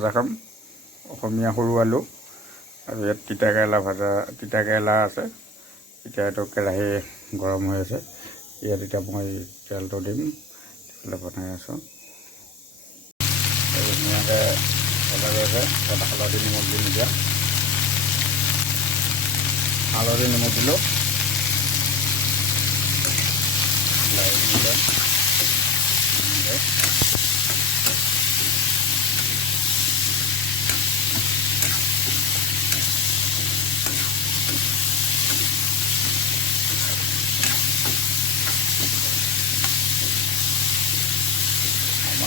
ভাজাখন অসমীয়া সৰু আলু আৰু ইয়াত তিতা কেৰেলা আছে। এতিয়া এইটো কেৰাহী গৰম হৈ আছে। ইয়াত এতিয়া মই তেলটো দিম, তেল বনাই আছোঁ। ধুনীয়াকৈ ভজা গৈ আছে। ইয়াত হালধি নিমখ দিম। এতিয়া হালধি নিমখ দিলোঁ।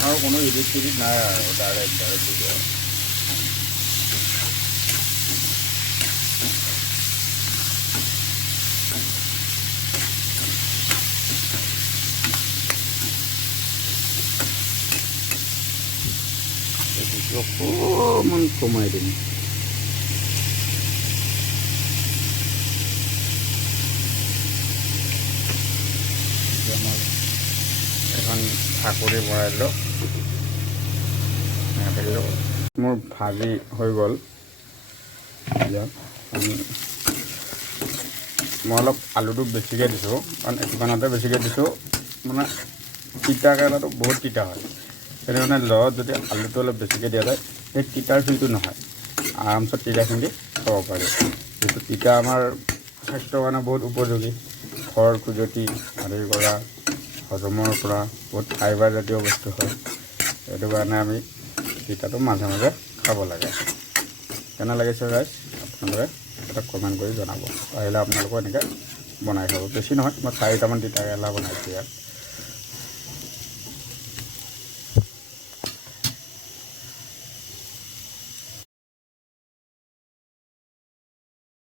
আৰু কোনো ইডিট চিডিট নাই আৰু ডাইৰেক্ট ভিডিঅ'। অকণমান কমাই দিম। এখন ঢাকনি বনাই দিলোঁ। মোৰ ভাজি হৈ গ'ল। মই অলপ আলুটো বেছিকৈ দিছোঁ, কাৰণ দোকানতে বেছিকৈ দিছোঁ। মানে তিতা কেৰেলাটো বহুত তিতা হয়, সেইটো কাৰণে লগত যদি আলুটো অলপ বেছিকৈ দিয়া যায়, সেই তিতাৰ ফিলটো নহয়, আৰামছে তিতাখিনি খাব পাৰি। যিটো তিতা আমাৰ স্বাস্থ্যৰ কাৰণে বহুত উপযোগী। খৰ খুজতি আদিৰ পৰা, হজমৰ পৰা বহুত ফাইবাৰ জাতীয় বস্তু হয়। সেইটো কাৰণে আমি তিতাটো মাজে মাজে খাব লাগে। কেনে লাগিছে গাইজ, আপোনালোকে এটা কমেণ্ট কৰি জনাব। আহিলে আপোনালোকে এনেকৈ বনাই খাব। বেছি নহয়, মই 4টামান তিতা কেৰেলা বনাইছোঁ ইয়াত।